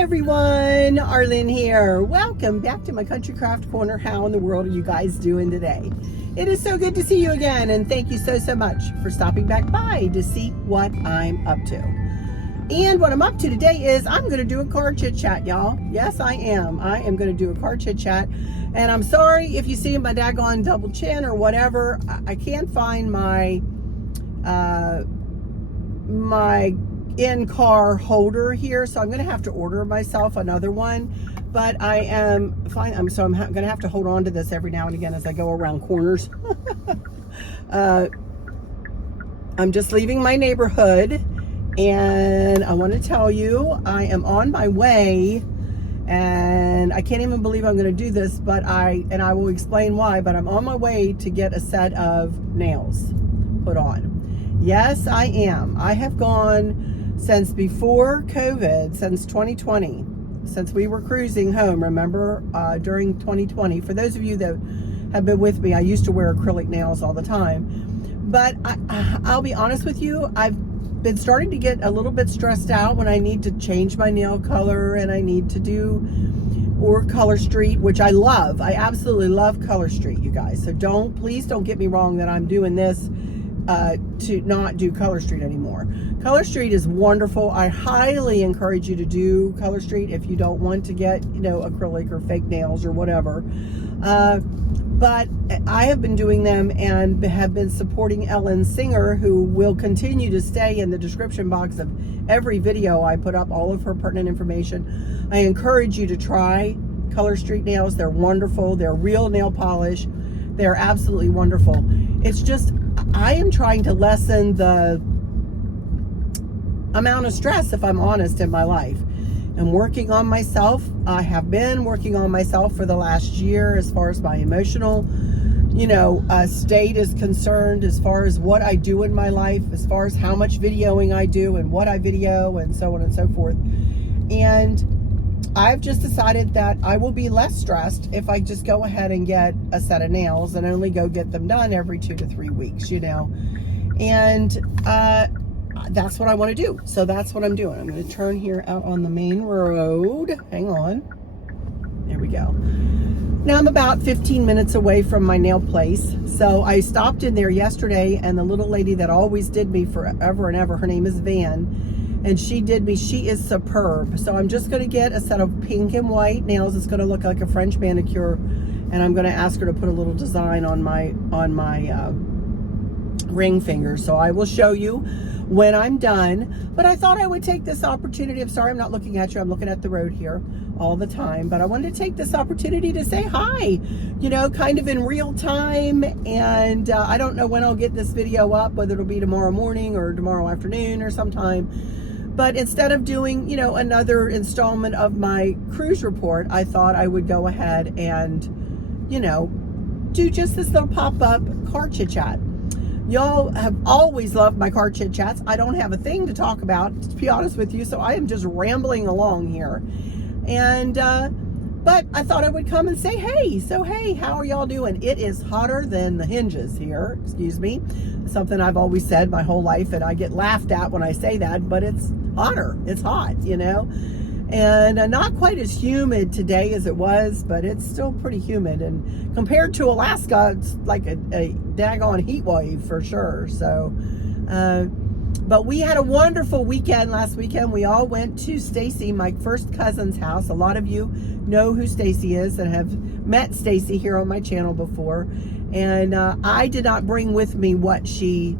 everyone, Arlynn here. Welcome back to my Country Craft Corner. How in the world are you guys doing today? It is so good to see you again, and thank you so much for stopping back by to see what I'm up to. And what I'm up to today is I'm going to do a car chit-chat, y'all. Yes, I am. I am going to do a car chit-chat, and I'm sorry if you see my daggone double chin or whatever. I can't find my my in-car holder here, so I'm going to have to order myself another one. But I am fine. I'm going to have to hold on to this every now and again as I go around corners. I'm just leaving my neighborhood, and I want to tell you I am on my way, and I can't even believe I'm going to do this, but I will explain why. But I'm on my way to get a set of nails put on. Yes, I am. I have gone since before COVID, since 2020, since we were cruising home, remember, during 2020. For those of you that have been with me, I used to wear acrylic nails all the time. But I'll be honest with you, I've been starting to get a little bit stressed out when I need to change my nail color, and I need to do or Color Street, which I love. I absolutely love Color Street, you guys. So please don't get me wrong that I'm doing this to not do Color Street anymore. Color Street is wonderful. I highly encourage you to do Color Street if you don't want to get, acrylic or fake nails or whatever. But I have been doing them and have been supporting Ellen Singer, who will continue to stay in the description box of every video I put up, all of her pertinent information. I encourage you to try Color Street nails. They're wonderful. They're real nail polish. They're absolutely wonderful. It's just, I am trying to lessen the amount of stress, if I'm honest, in my life. I'm working on myself. I have been working on myself for the last year as far as my emotional, state is concerned, as far as what I do in my life, as far as how much videoing I do and what I video and so on and so forth. And I've just decided that I will be less stressed if I just go ahead and get a set of nails and only go get them done every 2 to 3 weeks, and that's what I want to do. So that's what I'm doing. I'm going to turn here out on the main road. Hang on. There we go. Now I'm about 15 minutes away from my nail place. So I stopped in there yesterday, and the little lady that always did me forever and ever, her name is Van, and she did me. She is superb. So I'm just going to get a set of pink and white nails. It's going to look like a French manicure, and I'm going to ask her to put a little design on my ring finger. So I will show you when I'm done. But I thought I would take this opportunity. I'm sorry I'm not looking at you. I'm looking at the road here all the time. But I wanted to take this opportunity to say hi, kind of in real time. And I don't know when I'll get this video up, whether it'll be tomorrow morning or tomorrow afternoon or sometime. But instead of doing, another installment of my cruise report, I thought I would go ahead and, do just this little pop-up car chit-chat. Y'all have always loved my car chit-chats. I don't have a thing to talk about, to be honest with you, so I am just rambling along here. And, but I thought I would come and say, hey. So, hey, how are y'all doing? It is hotter than the hinges here, excuse me. Something I've always said my whole life, and I get laughed at when I say that, but it's hotter. It's hot, And not quite as humid today as it was, but it's still pretty humid. And compared to Alaska, it's like a daggone heat wave for sure. So, but we had a wonderful weekend last weekend. We all went to Stacy, my first cousin's house. A lot of you know who Stacy is and have met Stacy here on my channel before. And I did not bring with me what she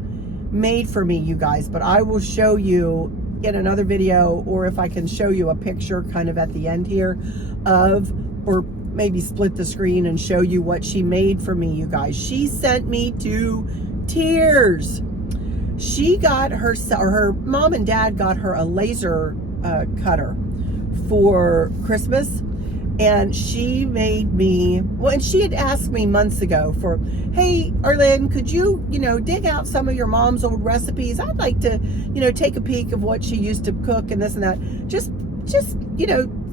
made for me, you guys, but I will show you in another video, or if I can show you a picture kind of at the end here of, or maybe split the screen and show you what she made for me, you guys. She sent me to tears. She got her mom and dad got her a laser cutter for Christmas, and she made me, and she had asked me months ago for, hey, Arlynn, could you, dig out some of your mom's old recipes? I'd like to, take a peek of what she used to cook and this and that. Just,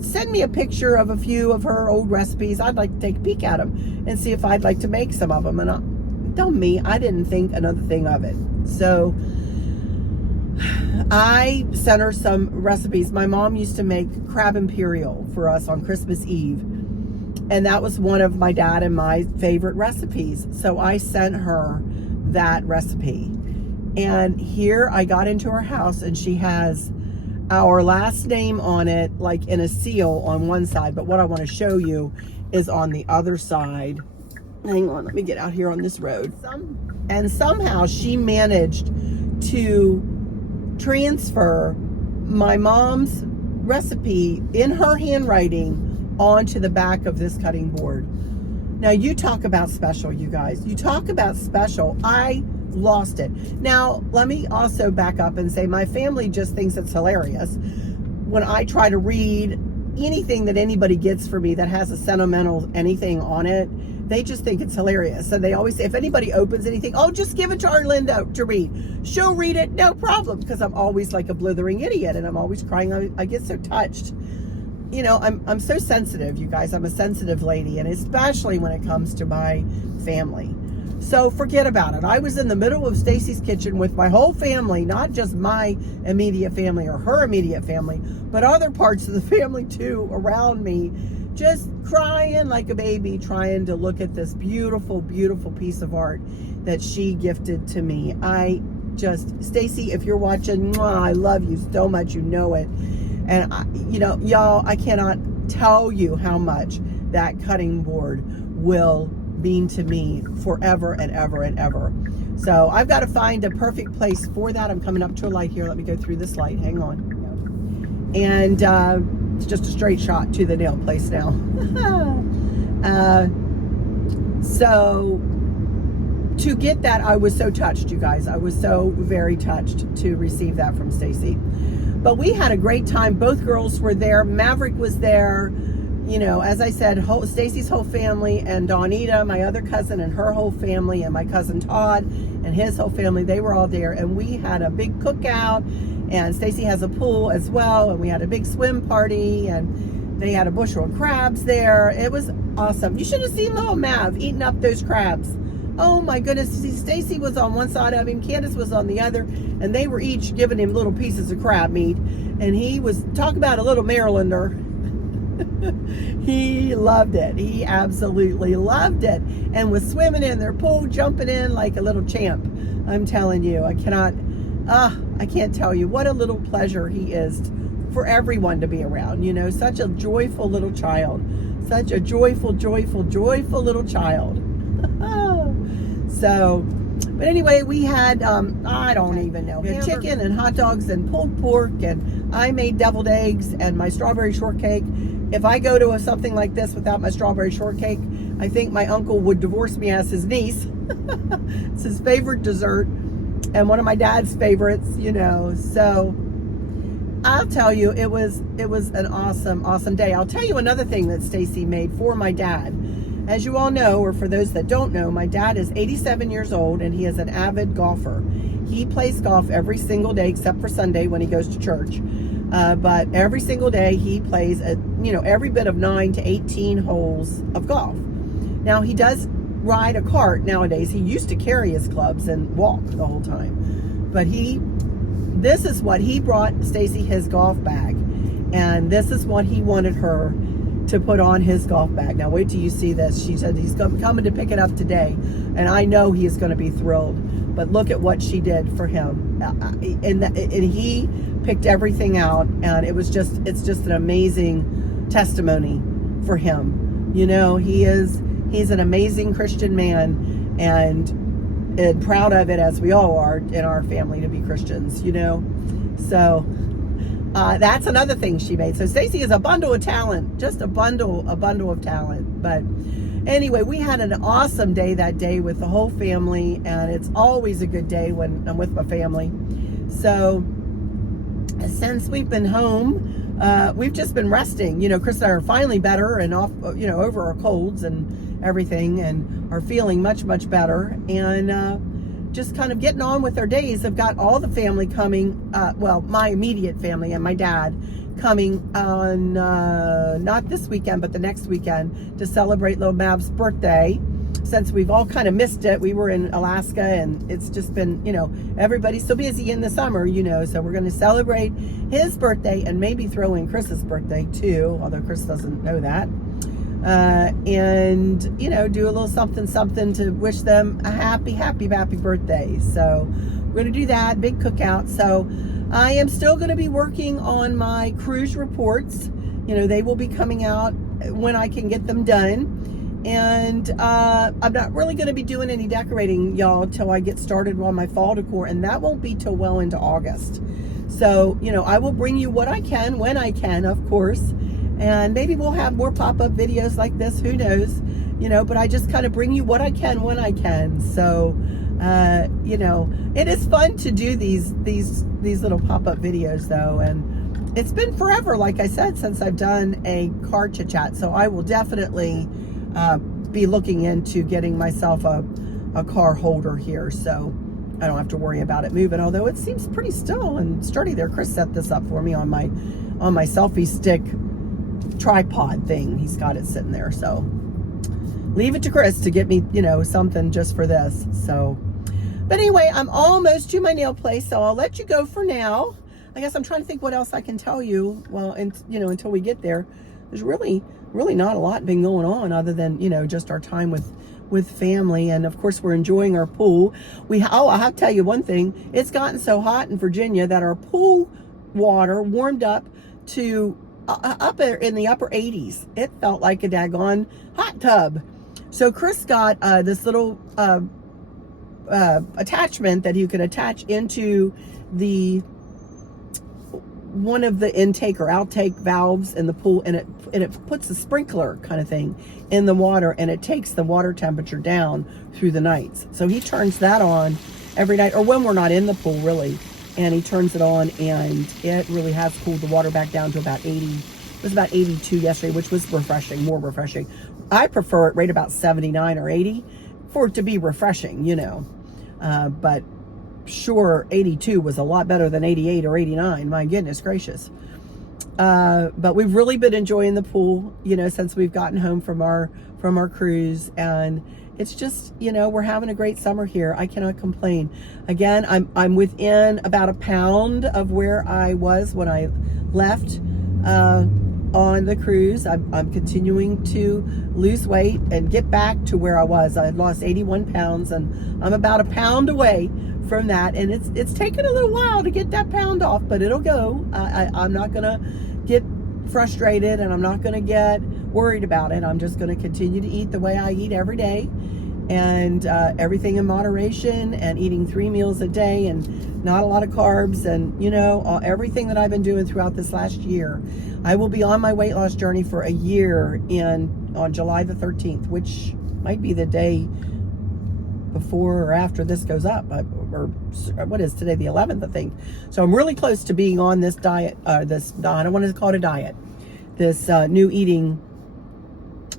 send me a picture of a few of her old recipes. I'd like to take a peek at them and see if I'd like to make some of them. And dumb me, I didn't think another thing of it. So I sent her some recipes. My mom used to make crab imperial for us on Christmas Eve. And that was one of my dad and my favorite recipes. So I sent her that recipe. And here I got into her house and she has our last name on it, like in a seal on one side. But what I want to show you is on the other side. Hang on, let me get out here on this road. And somehow she managed to transfer my mom's recipe in her handwriting onto the back of this cutting board. Now you talk about special, you guys. You talk about special. I lost it. Now, let me also back up and say my family just thinks it's hilarious when I try to read anything that anybody gets for me that has a sentimental anything on it. They just think it's hilarious. So they always say, if anybody opens anything, oh, just give it to Arlynn to read. She'll read it, no problem, because I'm always like a blithering idiot and I'm always crying. I get so touched. You know, I'm so sensitive, you guys. I'm a sensitive lady, and especially when it comes to my family. So forget about it. I was in the middle of Stacy's kitchen with my whole family, not just my immediate family or her immediate family, but other parts of the family too around me, just crying like a baby, trying to look at this beautiful, beautiful piece of art that she gifted to me. Stacy, if you're watching, mwah, I love you so much. You know it. And, you know, y'all, I cannot tell you how much that cutting board will mean to me forever and ever and ever. So I've got to find a perfect place for that. I'm coming up to a light here. Let me go through this light. Hang on. And it's just a straight shot to the nail place now. So to get that, I was so touched, you guys. I was so very touched to receive that from Stacy. But we had a great time. Both girls were there. Maverick was there. You know, as I said, Stacy's whole family and Donita, my other cousin, and her whole family, and my cousin Todd and his whole family, they were all there. And we had a big cookout, and Stacy has a pool as well, and we had a big swim party, and they had a bushel of crabs there. It was awesome. You should have seen little Mav eating up those crabs. Oh my goodness. See, Stacy was on one side of him, Candace was on the other, and they were each giving him little pieces of crab meat. And he was, talk about a little Marylander. He loved it. He absolutely loved it, and was swimming in their pool, jumping in like a little champ. I'm telling you, I can't tell you what a little pleasure he is for everyone to be around. You know, such a joyful little child, such a joyful, joyful, joyful little child. So, but anyway, we had, I don't even know, we had chicken and hot dogs and pulled pork, and I made deviled eggs and my strawberry shortcake. If I go to something like this without my strawberry shortcake, I think my uncle would divorce me as his niece. It's his favorite dessert and one of my dad's favorites, you know. So I'll tell you, it was an awesome, awesome day. I'll tell you another thing that Stacy made for my dad. As you all know, or for those that don't know, my dad is 87 years old and he is an avid golfer. He plays golf every single day except for Sunday when he goes to church. But every single day he plays, every bit of 9 to 18 holes of golf. Now he does ride a cart nowadays. He used to carry his clubs and walk the whole time. But this is what he brought Stacy, his golf bag. And this is what he wanted her to put on his golf bag. Now wait till you see this. She said he's coming to pick it up today, and I know he is going to be thrilled. But look at what she did for him, and he picked everything out, and it's just an amazing testimony for him. You know, he's an amazing Christian man, and proud of it, as we all are in our family, to be Christians. You know, so. That's another thing she made. So Stacy is a bundle of talent, just a bundle of talent. But anyway, we had an awesome day that day with the whole family, and it's always a good day when I'm with my family. So since we've been home, we've just been resting. You know, Chris and I are finally better and off, over our colds and everything, and are feeling much, much better. And just kind of getting on with our days. I've got all the family coming, my immediate family and my dad coming on, not this weekend, but the next weekend to celebrate little Mav's birthday. since we've all kind of missed it. We were in Alaska, and it's just been, you know, everybody's so busy in the summer, you know, so we're going to celebrate his birthday and maybe throw in Chris's birthday too, although Chris doesn't know that. And, you know, do a little something to wish them a happy birthday. So we're going to do that, big cookout. So I am still going to be working on my cruise reports. You know, they will be coming out when I can get them done. And I'm not really going to be doing any decorating, y'all, till I get started on my fall decor, and that won't be till well into August. So, you know, I will bring you what I can when I can, of course, and maybe we'll have more pop-up videos like this, who knows, you know, but I just kind of bring you what I can when I can. So, you know, it is fun to do these little pop-up videos, though, and it's been forever, like I said, since I've done a car chit-chat. So I will definitely be looking into getting myself a car holder here, so I don't have to worry about it moving, although it seems pretty still and sturdy there. Chris set this up for me on my selfie stick tripod thing. He's got it sitting there, so leave it to Chris to get me, you know, something just for this. So, but anyway, I'm almost to my nail place, so I'll let you go for now. I guess I'm trying to think what else I can tell you, well, and you know, until we get there. There's really not a lot been going on other than, you know, just our time with family, and of course we're enjoying our pool. I have to tell you one thing, it's gotten so hot in Virginia that our pool water warmed up to up in the upper 80s. It felt like a daggone hot tub. So Chris got this little attachment that you could attach into the one of the intake or outtake valves in the pool, and it puts a sprinkler kind of thing in the water, and it takes the water temperature down through the nights. So he turns that on every night, or when we're not in the pool really, and he turns it on, and it really has cooled the water back down to about 80. It was about 82 yesterday, which was refreshing, more refreshing. I prefer it right about 79 or 80 for it to be refreshing, you know, but sure, 82 was a lot better than 88 or 89. My goodness gracious. But we've really been enjoying the pool, you know, since we've gotten home from our cruise, and it's just, you know, we're having a great summer here. I cannot complain. Again, I'm within about a pound of where I was when I left on the cruise. I'm continuing to lose weight and get back to where I was. I had lost 81 pounds, and I'm about a pound away from that, and it's taken a little while to get that pound off, but it'll go. I'm not gonna get frustrated, and I'm not gonna get worried about it. I'm just gonna continue to eat the way I eat every day, and everything in moderation, and eating 3 meals a day, and not a lot of carbs, and you know, everything that I've been doing throughout this last year. I will be on my weight loss journey for a year on July the 13th, which might be the day before or after this goes up, or what is today, the 11th, I think. So I'm really close to being on this diet, I don't want to call it a diet, this new eating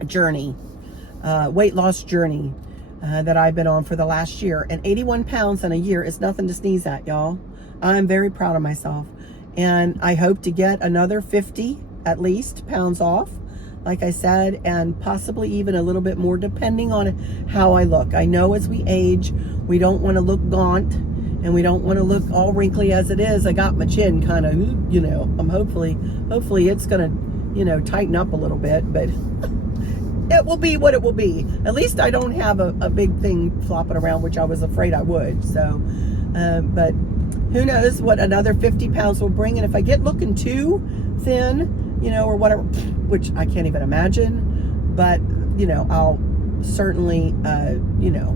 journey, weight loss journey that I've been on for the last year. And 81 pounds in a year is nothing to sneeze at, y'all. I'm very proud of myself, and I hope to get another 50 at least pounds off, like I said, and possibly even a little bit more depending on how I look. I know as we age, we don't want to look gaunt, and we don't want to look all wrinkly as it is. I got my chin kind of, you know, hopefully it's going to, you know, tighten up a little bit, but it will be what it will be. At least I don't have a big thing flopping around, which I was afraid I would. So, but who knows what another 50 pounds will bring. And if I get looking too thin, you know, or whatever, which I can't even imagine, but, you know, I'll certainly, you know,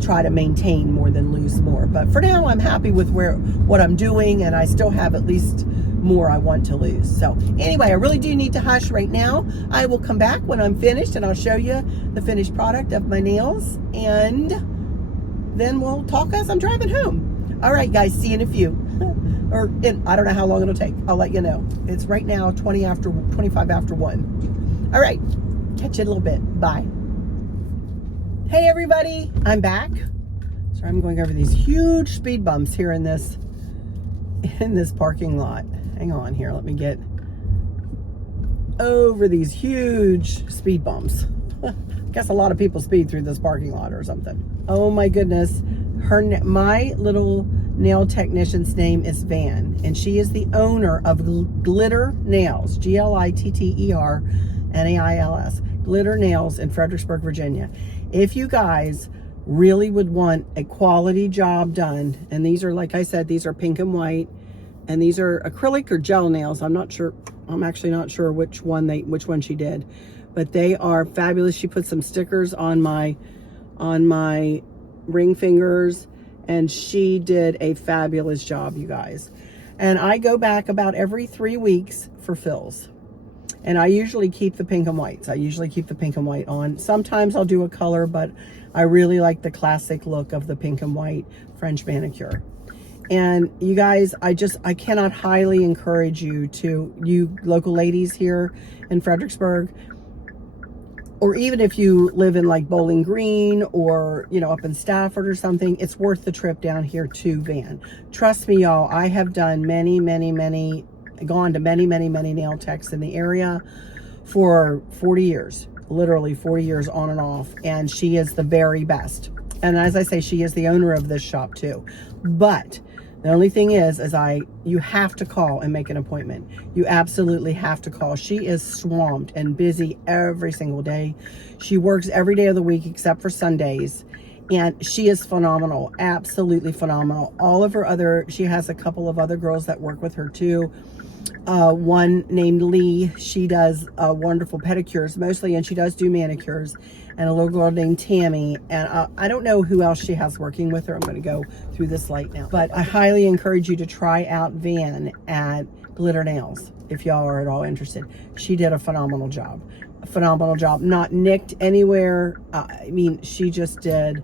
try to maintain more than lose more. But for now, I'm happy with what I'm doing, and I still have at least more I want to lose. So anyway, I really do need to hush right now. I will come back when I'm finished, and I'll show you the finished product of my nails, and then we'll talk as I'm driving home. All right, guys, see you in a few. I don't know how long it'll take. I'll let you know. It's right now 25 after 1. All right, catch you in a little bit. Bye. Hey everybody, I'm back. So I'm going over these huge speed bumps here in this parking lot. Hang on here, let me get over these huge speed bumps. guess a lot of people speed through this parking lot or something. Oh my goodness. My little nail technician's name is Van, and she is the owner of Glitter Nails, Glitternails, Glitter Nails in Fredericksburg, Virginia. If you guys really would want a quality job done, and these are, like I said, these are pink and white, and these are acrylic or gel nails. I'm not sure. I'm actually not sure which one she did, but they are fabulous. She put some stickers on my ring fingers, and she did a fabulous job, you guys. And I go back about every 3 weeks for fills, and I usually keep the pink and whites. I usually keep the pink and white on. Sometimes I'll do a color, but I really like the classic look of the pink and white French manicure. And you guys, I cannot highly encourage you local ladies here in Fredericksburg, or even if you live in like Bowling Green or, you know, up in Stafford or something, it's worth the trip down here to Van. Trust me, y'all, I have done gone to many nail techs in the area for 40 years, literally 40 years on and off. And she is the very best. And as I say, she is the owner of this shop too. But the only thing is you have to call and make an appointment. You absolutely have to call. She is swamped and busy every single day. She works every day of the week except for Sundays. And she is phenomenal, absolutely phenomenal. She has a couple of other girls that work with her too. One named Lee, she does wonderful pedicures mostly, and she does do manicures. And a little girl named Tammy, and I don't know who else she has working with her. I'm going to go through this light now. But I highly encourage you to try out Van at Glitter Nails if y'all are at all interested. She did a phenomenal job. Not nicked anywhere. I mean, she just did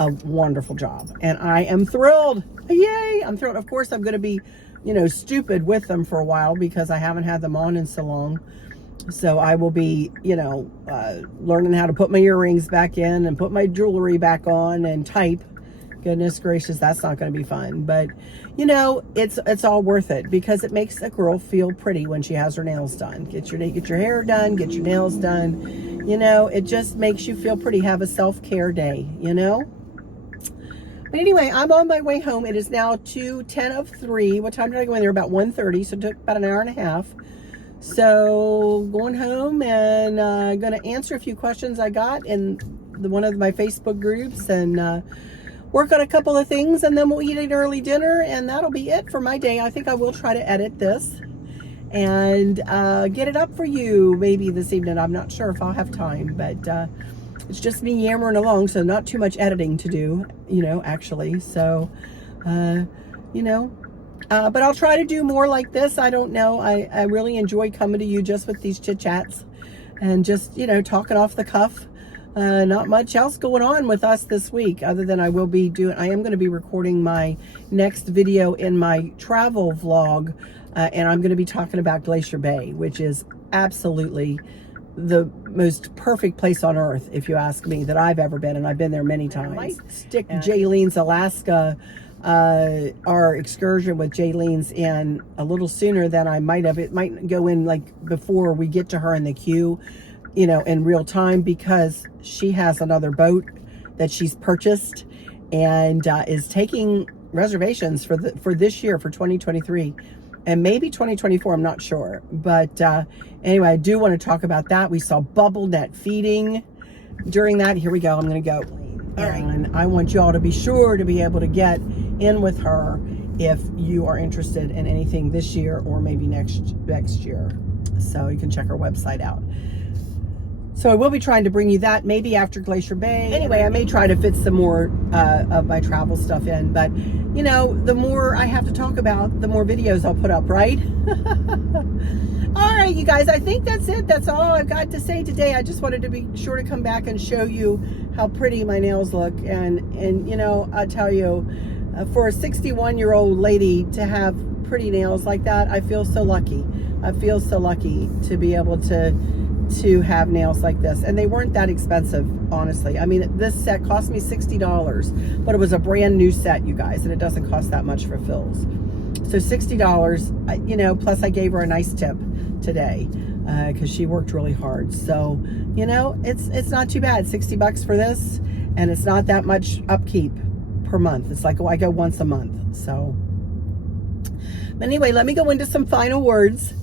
a wonderful job. And I am thrilled. Yay! I'm thrilled. Of course, I'm going to be, you know, stupid with them for a while because I haven't had them on in so long. So I will be, you know, learning how to put my earrings back in and put my jewelry back on and type. Goodness gracious, that's not going to be fun. But, you know, it's all worth it because it makes a girl feel pretty when she has her nails done. Get your hair done, get your nails done. You know, it just makes you feel pretty. Have a self-care day, you know. But anyway, I'm on my way home. It is now 2:10. What time did I go in there? About 1:30. So it took about an hour and a half. So going home and going to answer a few questions I got in one of my Facebook groups and work on a couple of things, and then we'll eat an early dinner, and that'll be it for my day. I think I will try to edit this and get it up for you maybe this evening. I'm not sure if I'll have time, but it's just me yammering along, so not too much editing to do, you know, actually. So, you know, but I'll try to do more like this. I don't know. I really enjoy coming to you just with these chit-chats and just, you know, talking off the cuff. Not much else going on with us this week other than I am going to be recording my next video in my travel vlog. And I'm going to be talking about Glacier Bay, which is absolutely the most perfect place on earth, if you ask me, that I've ever been. And I've been there many times. I might stick Jaylene's Alaska, our excursion with Jaylene's in a little sooner than I might have. It might go in like before we get to her in the queue, you know, in real time, because she has another boat that she's purchased and is taking reservations for this year, for 2023. And maybe 2024, I'm not sure. But anyway, I do want to talk about that. We saw bubble net feeding during that. Here we go. I'm going to go. All right. And I want you all to be sure to be able to get in with her if you are interested in anything this year or maybe next year. So you can check our website out. So I will be trying to bring you that maybe after Glacier Bay. Anyway, I may try to fit some more of my travel stuff in. But, you know, the more I have to talk about, the more videos I'll put up, right? All right, you guys, I think that's it. That's all I've got to say today. I just wanted to be sure to come back and show you how pretty my nails look. And you know, I tell you, for a 61-year-old lady to have pretty nails like that, I feel so lucky. I feel so lucky to be able to have nails like this. And they weren't that expensive, honestly. I mean, this set cost me $60, but it was a brand new set, you guys, and it doesn't cost that much for fills. So $60, you know, plus I gave her a nice tip today. because she worked really hard. So, you know, it's not too bad. $60 for this, and it's not that much upkeep per month. It's like, oh, I go once a month. So, but anyway, let me go into some final words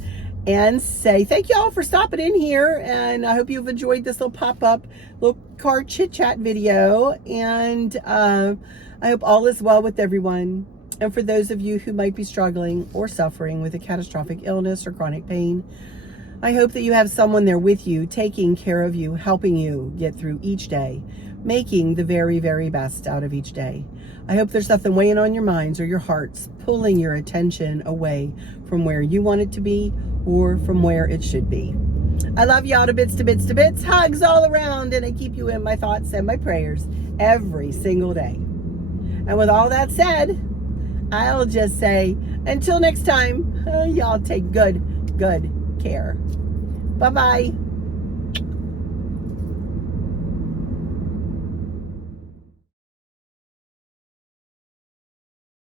and say thank you all for stopping in here, and I hope you've enjoyed this little pop-up little car chit-chat video, and I hope all is well with everyone. And for those of you who might be struggling or suffering with a catastrophic illness or chronic pain, I hope that you have someone there with you, taking care of you, helping you get through each day, making the very, very best out of each day. I hope there's nothing weighing on your minds or your hearts, pulling your attention away from where you want it to be or from where it should be. I love y'all to bits, to bits, to bits. Hugs all around, and I keep you in my thoughts and my prayers every single day. And with all that said, I'll just say, until next time, y'all take good care. Bye-bye.